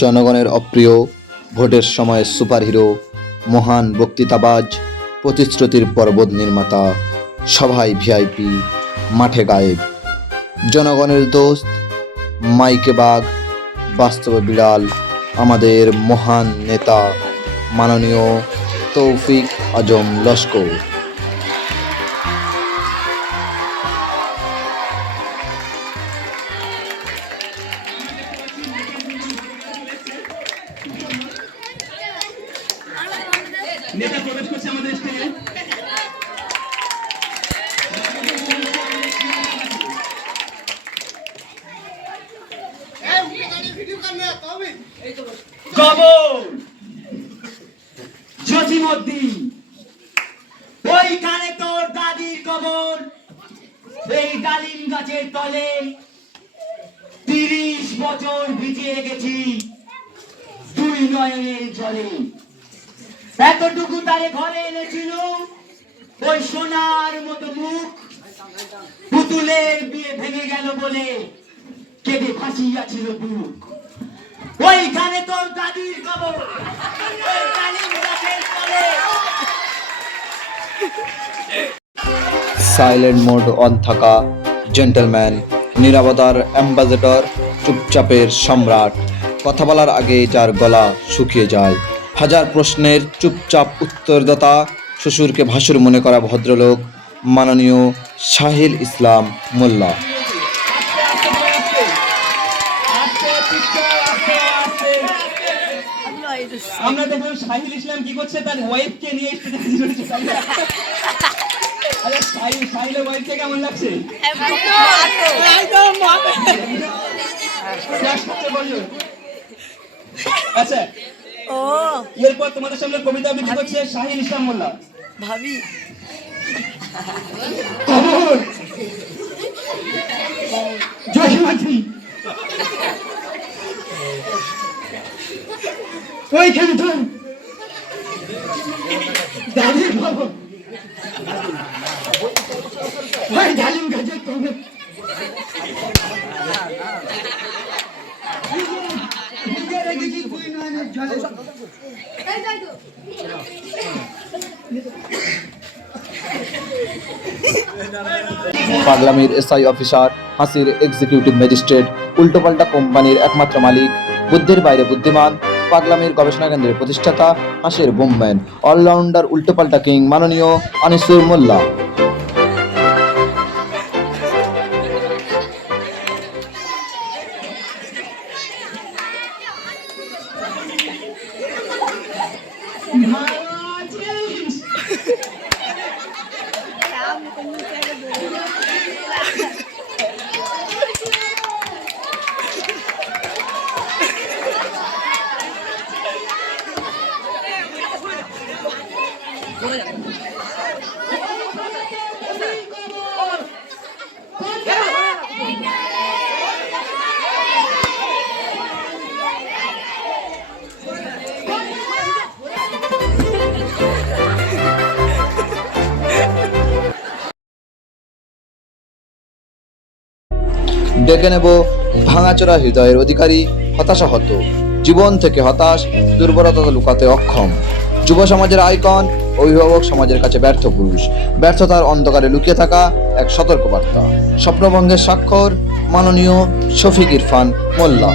জনগণের অপ্রিয়, ভোটের সময় সুপারহিরো, মহান বক্তৃতাবাজ, প্রতিশ্রুতির পর্বত নির্মাতা, সভায় ভিআইপি, মাঠে গায়েব, জনগণের দোস্ত, মাইকে বাঘ, বাস্তবে বিড়াল, আমাদের মহান নেতা মাননীয় তৌফিক আজম লস্কর। নেতা প্রবেশ করছে আমাদের স্টেজে। কবর জসিমউদ্দিন, ওইখানে তোর দাদির কবর। এই ডালিম গাছের তলে 30 বছর ভিজিয়ে গেছি দুই নয়নের জলে। এতটুকু তারে ঘরে এনেছিল ওই সোনার মতো মুখ, পুতুলের বিয়ে ভেঙে গেল বলে কেঁদে ভাসিয়াছিল বুক। ওইখানে তোর দাদির কবর, ওই ডালিম গাছের তলে। সাইলেন্ট মোড অন থাকা জেন্টলম্যান, নীরবতার অ্যাম্বাসেডর, চুপচাপের সম্রাট, কথা বলার আগে যার গলা শুকিয়ে যায়, হাজার প্রশ্নের চুপচাপ উত্তরদাতা, শ্বশুরকে ভাসুর মনে করা ভদ্রলোক মাননীয় শাহিল ইসলাম মোল্লা। আমরা দেখলাম শাহিল ইসলাম কি করছে, তার ওয়াইফকে নিয়ে শাহিলের ওয়াইফকে কেমন লাগছে? আচ্ছা, এরপর তোমাদের সামনে কবিতা আবৃত্তি করছে শাহিল ইসলাম মোল্লা। ভাবি জয়মাতি, ওইখানে তো দাদির খবর, ওই ডালিম গাছের তলে পাগলামির এসআই অফিসার, হাসির এক্সিকিউটিভ ম্যাজিস্ট্রেট, উল্টোপাল্টা কোম্পানির একমাত্র মালিক, বুদ্ধির বাইরে বুদ্ধিমান, পাগলামির গবেষণা কেন্দ্রের প্রতিষ্ঠাতা, হাসির বোমম্যান, অলরাউন্ডার, উল্টোপাল্টা কিং মাননীয় আনিসুর মোল্লা। ডেকে নেব ভাঙাচোরা হৃদয়ের অধিকারী, হতাশাহত, জীবন থেকে হতাশ, দুর্বলতা লুকাতে অক্ষম, যুব সমাজের আইকন, অভিভাবক সমাজের কাছে ব্যর্থ পুরুষ, ব্যর্থতার অন্ধকারে লুকিয়ে থাকা এক সতর্কবার্তা, স্বপ্নভঙ্গের স্বাক্ষর মাননীয় শফিক ইরফান মোল্লা।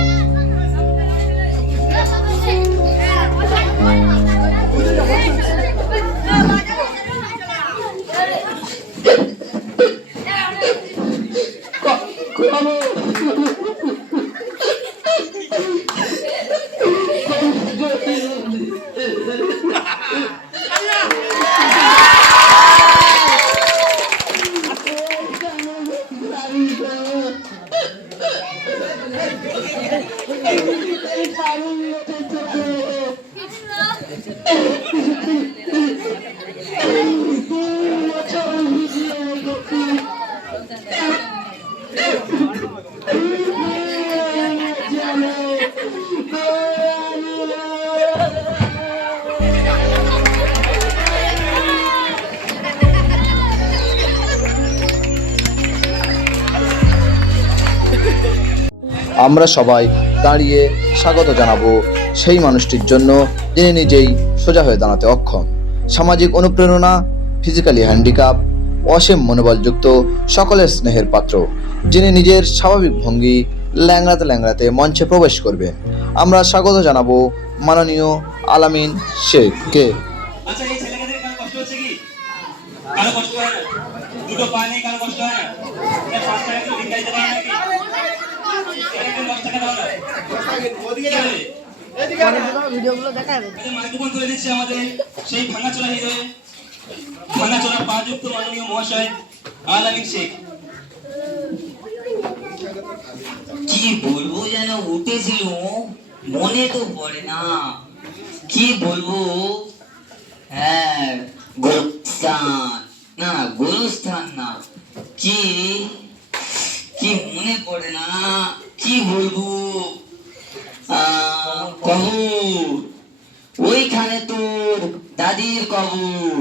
আমরা সবাই দাঁড়িয়ে স্বাগত জানাবো সেই মানুষটির জন্য যিনি নিজেই সোজা হয়ে দাঁড়াতে অক্ষম, সামাজিক অনুপ্রেরণা, ফিজিক্যালি হ্যান্ডিক্যাপ, অসীম মনোবলযুক্ত, সকলের স্নেহের পাত্র, যিনি নিজের স্বাভাবিক ভঙ্গি ল্যাংড়াতে ল্যাংড়াতে মঞ্চে প্রবেশ করবেন। আমরা স্বাগত জানাবো মাননীয় আলামিন শেখকে। আচ্ছা, এই ছেলেদের কারো কষ্ট হচ্ছে কি? কারো কষ্ট হয় না? দুটো পা নেই, কারো কষ্ট হয় না? 5 টাকা একটু ভিক্ষা দিতে পারে নাকি? একটু 10 টাকা দাও না। ভিডিওগুলো দেখাবে। মাইক্রোফোন তুলে দিচ্ছে আমাদের সেই ভাঙাচোরা হৃদয়ে, ভাঙাচোরা পাযুক্ত মাননীয় মহাশয় আলামিন শেখ। কি বলবো যেন উঠেছিল, মনে তো পড়ে না। কি বলবো? হ্যাঁ, গোরস্থান না, গোরস্থান না, কি কি মনে পড়ে না। কি বলবো? কবর, ওইখানে তোর দাদির কবর।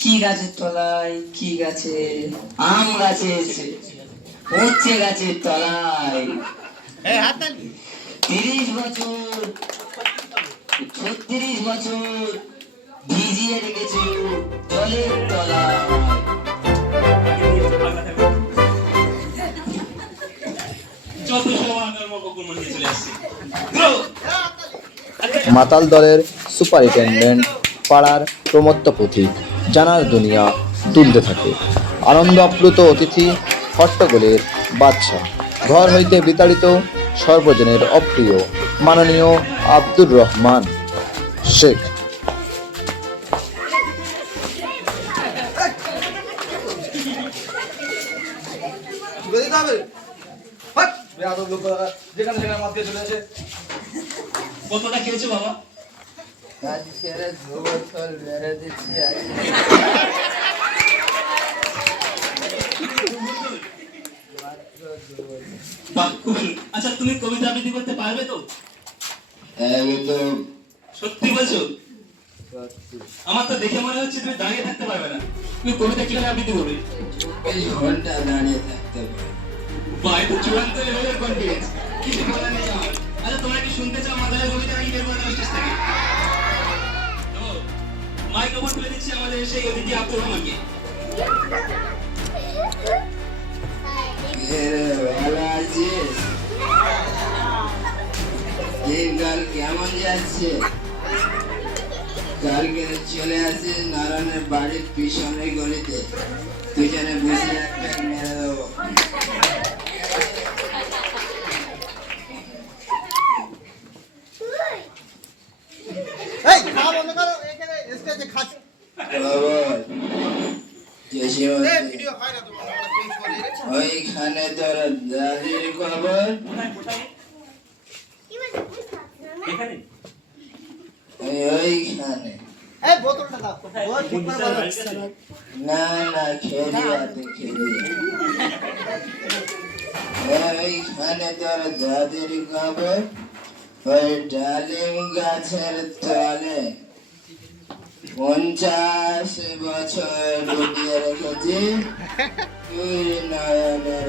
কি গাছের তলায়, কি গাছে? আম গাছে, উচ্ছে গাছের তলায় 30 বছর 36 বছর ভিজিয়ে রেখেছে জলের তলায়। যত সময় কখন মনে চলে আসছে। মাতাল দলের সুপারিনটেন্ডেন্ট পাড়ার প্রমত্ত পথিক জানার দুনিয়া তুলতে থাকে। আনন্দ আপ্লুত অতিথি হট্টগোলের বাদশা, ঘর হইতে বিতাড়িত সর্বজনের অপ্রিয় মাননীয় আব্দুর রহমান শেখ। কতটা খেয়েছো বাবা? বাহ, খুব সুন্দর। আচ্ছা, তুমি কবিতা আবৃত্তি করতে পারবে তো? আমি তো সত্যি বলছো? আমার তো দেখে মনে হচ্ছে তুমি দাঁড়িয়ে থাকতে পারবে না। তুমি কবিতা কিভাবে আবৃত্তি করবে? 20 ঘন্টা দাঁড়িয়ে থাকতে পারি। বাহ, এটা চূড়ান্ত লেভেলের কনফিডেন্স। কিছু বলার নেই আমার। আচ্ছা, তোমরা কি শুনতে চাও মাদারের কবিতা নাকি বের করে দাও স্টেজ থেকে? তো, মাইক্রোফোন তুলে দিচ্ছি আমাদের সেই অতিথি আব্দুর রহমানকে। ভালো আছিস? দিনকাল কেমন যাচ্ছে? কালকে চলে আসিস নারায়ণের বাড়ির পিছনের গলিতে, দুজনে বসে একটা মেরে দেবো। ওইখানে তোর দাদির খবর, এখানে ওইখানে না না খেলিয়াতে ওইখানে তোর দাদির খবর, ওই ডালিম গাছের তলে 50 বছর ডুবিয়ে রেখেছি তুই নয়নের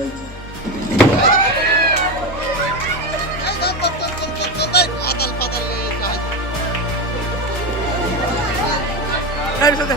সাথে